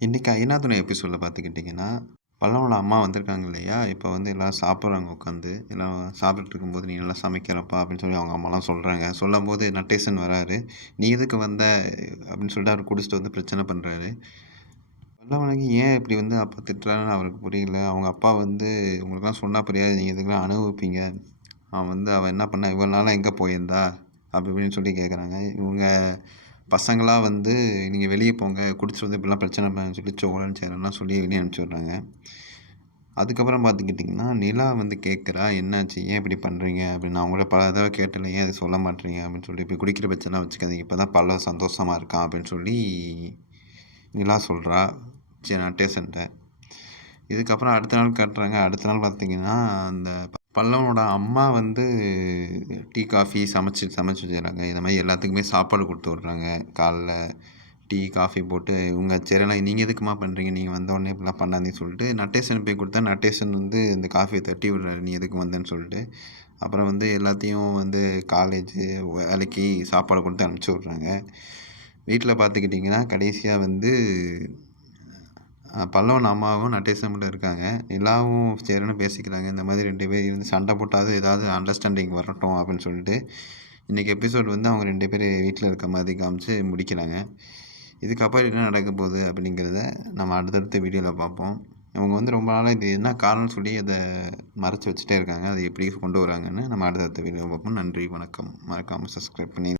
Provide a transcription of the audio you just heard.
இன்றைக்கி ஐநாதுணை எபிசோடில் பார்த்துக்கிட்டிங்கன்னா, பல்லவனோட அம்மா வந்திருக்காங்க இல்லையா? இப்போ வந்து எல்லோரும் சாப்பிட்றாங்க உட்காந்து. எல்லாம் சாப்பிட்டுட்டு இருக்கும்போது, "நீ நல்லா சமைக்கிறப்பா" அப்படின்னு சொல்லி அவங்க அம்மாலாம் சொல்கிறாங்க. சொல்லும்போது நட்டேசன் வராரு. "நீ எதுக்கு வந்த?" அப்படின்னு சொல்லிட்டு அவர் குடிச்சிட்டு வந்து பிரச்சனை பண்ணுறாரு. பல்லவனுக்கு ஏன் இப்படி வந்து அப்பா திட்டுறாருன்னு அவருக்கு புரியல. அவங்க அப்பா வந்து, "உங்களுக்கெல்லாம் சொன்னா புரியாது. நீங்க இதுக்கெல்லாம் அனுபவிப்பீங்க. அவன் என்ன பண்ணா? இவ்வளோ நாளா எங்கே போயிருந்தா?" அப்படி இப்படின்னு சொல்லி கேட்குறாங்க. இவங்க பசங்களா வந்து, "நீங்க வெளிய போங்க. குடிச்சிட்டு வந்து இப்படிலாம் பிரச்சனை பண்ணாங்கன்னு" சொல்லி சோழன் சேரன்லாம் சொல்லி வெளிய அனுப்பிச்சி விடுறாங்க. அதுக்கப்புறம் பார்த்துக்கிட்டிங்கன்னா, நிலா வந்து கேட்குறா, "என்னாச்சு? ஏன் இப்படி பண்றீங்க?" அப்படின்னு. "நான் உங்கள பல தடவ கேட்டேன்ல, ஏன் அத சொல்ல மாட்றீங்க?" அப்படின்னு சொல்லி. "இப்படி குடிக்கிற பிரச்சனைலாம் வச்சுக்காதீங்க. இப்போ தான் பல்லவன் சந்தோஷமா இருக்கான்." அப்படின்னு சொல்லி நிலா சொல்றா. சரி நட்டேசன்ட்ட. இதுக்கப்புறம் அடுத்த நாள் காட்டுறாங்க. அடுத்த நாள் பார்த்தீங்கன்னா, அந்த பல்லவனோட அம்மா வந்து டீ, காஃபி சமைச்சு வச்சுர்றாங்க. இந்த மாரி எல்லாத்துக்குமே சாப்பாடு குடுத்து விட்றாங்க. காலைல டீ, காஃபி போட்டு இவங்க சரிலாம் "நீங்க எதுக்கும்மா பண்றீங்க? நீங்க வந்தோனே இப்படிலாம் பண்ணாதீங்கன்னு" சொல்லிட்டு நட்டேசன் போய் குடுத்தா, நட்டேசன் வந்து இந்த காஃபிய தட்டி விடுறாரு. "நீ எதுக்கு வந்தேன்னு" சொல்லிட்டு. அப்புறம் வந்து எல்லாத்தையும் வந்து காலேஜு, வேலைக்கு சாப்பாடு குடுத்து அனுப்பிச்சு விட்றாங்க. வீட்ல பார்த்துக்கிட்டிங்கன்னா, கடைசியா வந்து பல்லவன் அம்மாவும் நட்டேசன் மட்டும் இருக்காங்க. நிலாவும் சேரனும் பேசிக்கிறாங்க. இந்த மாதிரி 2 பேர் இருந்து சண்டை போட்டாவது ஏதாவது அண்டர்ஸ்டாண்டிங் வரட்டும் அப்படின்னு சொல்லிட்டு, இன்னைக்கு எபிசோட் வந்து அவங்க 2 பேர் வீட்ல இருக்க மாதிரி காமிச்சு முடிக்கிறாங்க. இதுக்கப்புறம் என்ன நடக்க போகுது அப்படிங்கிறத நம்ம அடுத்தடுத்த வீடியோவில் பார்ப்போம். இவங்க வந்து ரொம்ப நாளாக இது என்ன காரணம்னு சொல்லி அத மறைச்சு வச்சுட்டே இருக்காங்க. அதை எப்படி கொண்டு வராங்கன்னு நம்ம அடுத்தடுத்த வீடியோவில் பார்ப்போம். நன்றி, வணக்கம். மறக்காமல் சப்ஸ்கிரைப் பண்ணி